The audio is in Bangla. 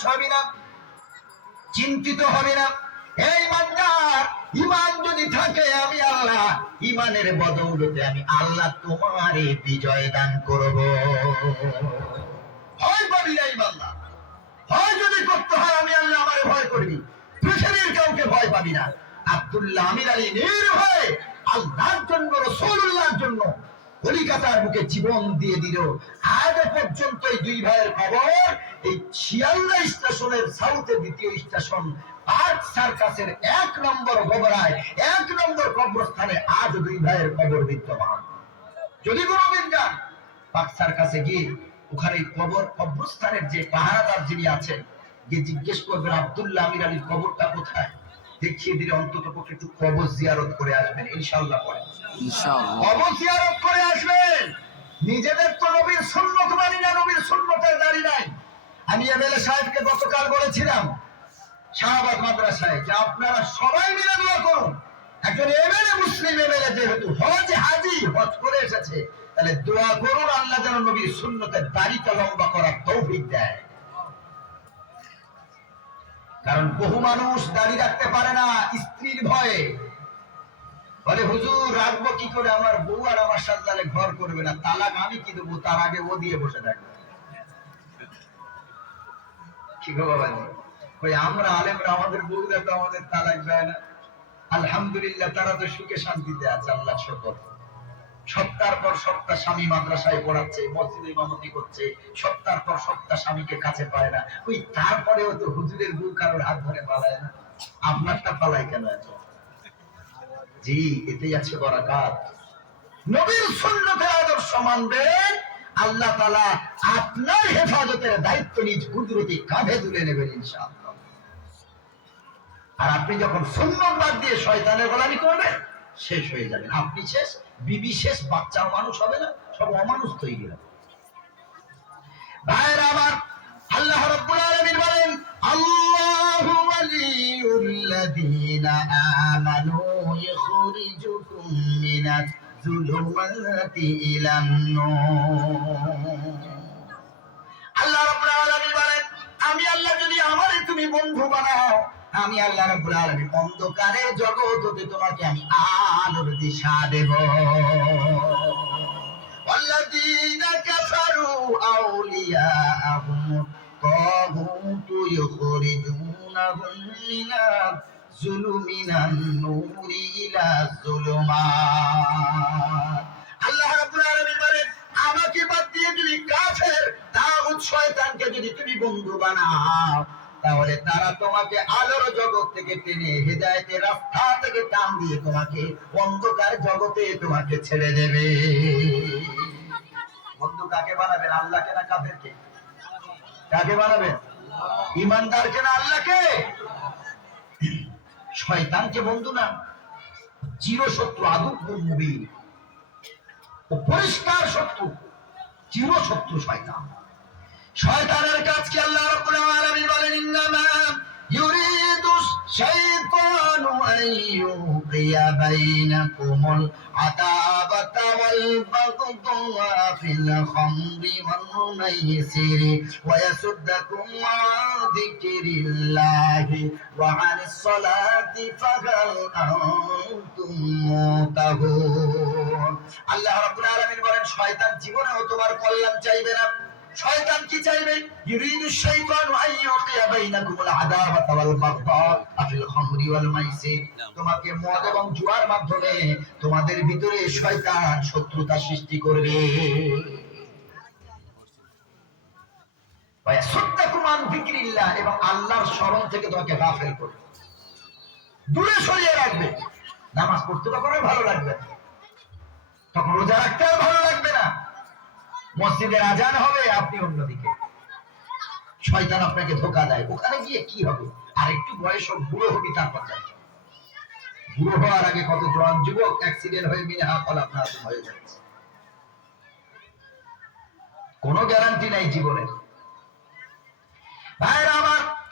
হতাশ হবে না, চিন্তিত হবে না। এই বান্দার ঈমান যদি থাকে, আমি আল্লাহ ঈমানের বদৌলতে আমি আল্লাহ তোমারে বিজয় দান করব। ভয় পাবি না বান্দা, ভয় যদি করতে হয় আমি আল্লাহ আমারে ভয় করবি, পৃথিবীর কাউকে ভয় পাবি না। আব্দুল্লাহ আমির আলী নির্ভয়ে আল্লাহর জন্য, রাসূলুল্লাহর জন্য কলিকাতার বুকে জীবন দিয়ে দিল। আজ পর্যন্ত এই দুই ভাইয়ের খবর এই শিয়ালদা স্টেশনের সাউথের দ্বিতীয় স্টেশন পার্ক সার্কাসের 1 নম্বর গোবরায় 1 নম্বর কবরস্থানে আজ দুই ভাইয়ের কবর বিদ্যমান। যদি কোনোদিন যান পার্ক সার্কাসে গিয়ে ওখানে কবরস্থানের যে পাহারাদার যিনি আছেন, গিয়ে জিজ্ঞেস করবেন আব্দুল্লাহ আমির আলীর কবরটা কোথায়, দেখিয়ে দিলে অন্তত পক্ষে একটু কবর জিয়ারত করে আসবেন ইনশাআল্লাহ। পরে ইনশাআল্লাহ কবর জিয়ারত করে আসবেন। নিজেদের তো নবীর সুন্নত মানি না, নবীর সুন্নতের দাঁড়ি নাই। আমি এমএলএ সাহেবকে গতকাল বলেছিলাম শাহবাগ মাদ্রাসায় যে আপনারা সবাই মিলে দোয়া করুন। একজন এমএলএ, মুসলিম এমএলএ যেহেতু হাজি হজ করে এসেছে, তাহলে দোয়া করুন আল্লাহ যেন নবীর সুন্নতের দাড়িটা লম্বা করার তৌফিক দেয়। কারণ বহু মানুষ দাড়ি রাখতে পারে না স্ত্রীর ভয়ে, বলে হুজুর রাখবো কি করে, আমার বউ আর আমার সাথে ঘর করবে না, তালাক আমি কি দেবো, তার আগে ও দিয়ে বসে থাকবে। কি গো বাবাজি, ওই আমরা আলেমরা আমাদের বউরা তো আমাদের তালাক দেয় না। আলহামদুলিল্লাহ তারা তো সুখে শান্তিতে আছে, আল্লাহ শুকর। সপ্তাহ পর সপ্তাহ স্বামী মাদ্রাসায় পড়াচ্ছে, মসজিদে ইমামতি করছে, সপ্তাহ পর সপ্তাহ স্বামীকে কাছে পায় না। ওই তারপরেও তো হুজুরের বউ কারোর হাত ধরে পালায় না, আপনারটা পালায় কেন এত? জি, এতেই আছে বরাকাত। নবীর সুন্নতের আদর্শ মানবেন, আল্লাহ তাআলা আপনার হেফাজতের দায়িত্ব নিজ কুদরতি কাঁধে তুলে নেবেন ইনশাআল্লাহ। আর আপনি যখন সুন্নত বাদ দিয়ে শয়তানের গোলামি করবেন, শেষ হয়ে যাবেন। আপনি শেষ, বিবি শেষ, বাচ্চাও মানুষ হবে না, সব অমানুষ তৈরি হবে। ভাইরা আমার, আল্লাহ রাব্বুল আলামিন বলেন আল্লাহু ওয়ালিয়ুল্লাযীনা আমানু ইখরিজুকুম মিনাজ যুলুমাতি ইলান নূর। আল্লাহ রাব্বুল আলামিন বলেন আমি আল্লাহ যদি আমারে তুমি বন্ধু বানাও, আমি আল্লাহ রাব্বুল আলামিন অন্ধকারের জগৎ হতে তোমাকে আমি আলোর দিশা দেব। والذين كفروا أولياءهم الطاغوت يخرجونهم من النور إلى الظلمات। আল্লাহ রাব্বুল আলামিন বলেন আমাকে বাদ দিয়ে যদি কাফের তাগুত শয়তানকে যদি তুমি বন্ধু বানাও, তাহলে তারা তোমাকে আলোর জগৎ থেকে টেনে হেদায়েতের রাস্তা থেকে টান দিয়ে তোমাকে অন্ধকার জগতে তোমাকে ছেড়ে দেবে। বন্ধু কাকে বানাবেন, আল্লাহকে না কাফেরকে? কাকে বানাবেন, ঈমানদারকে না আল্লাহকে? শয়তানকে বন্ধু না, চিরশত্রু, আদুব্বুল মুবিন, ও পরিষ্কার শত্রু, চিরশত্রু শয়তান। শয়তানের কাজ কি? আল্লাহ রাব্বুল আলামিন বলেন ইন্নামা ইউরিদু শাইতানু আন ইউকিয়া বাইনাকুমুল আদাওয়াতা ওয়াল বাগদা ফিল খামরি ওয়াল মাইসিরি ওয়া ইয়াসুদ্দাকুম আন যিকরিল্লাহি ওয়া আনিস সালাতি ফাহাল আনতুম মুতাহুন। আল্লাহ রাব্বুল আলামিন বলেন শয়তান জীবনেও তোমার কল্যাণ চাইবে না। শয়তান কি চাইবে? ইউরিদু শাইতানু আন ইউকিয়া বাইনাকুমুল আদাওয়াতা ওয়াল বাগদা ফিল খামরি ওয়াল মাইসির, তোমাকে মদ এবং জুয়ার মাধ্যমে তোমাদের ভিতরে শয়তান শত্রুতা সৃষ্টি করবে। ওয়া ইয়াসুদ্দাকুম আন যিকরিল্লাহ, এবং আল্লাহর স্মরণ থেকে তোমাকে গাফিল করবে, দূরে সরিয়ে রাখবে। নামাজ পড়তে তখন ভালো লাগবে না, তখন রোজা রাখতে ভালো লাগবে না, মসজিদের আজান হবে আপনি অন্যদিকে। শয়তান আপনাকে ধোঁকা দেয়। ওখানে গিয়ে কি হবে? আর একটু বয়স হোক, বুড়ো হবি, তারপর যাই। বুড়ো হওয়ার আগে কত জওয়ান যুবক অ্যাক্সিডেন্ট হয়ে মিনহা ফলাফল হয়ে যাচ্ছে। কোনো গ্যারান্টি নাই জীবনের। ভাইরা আমার,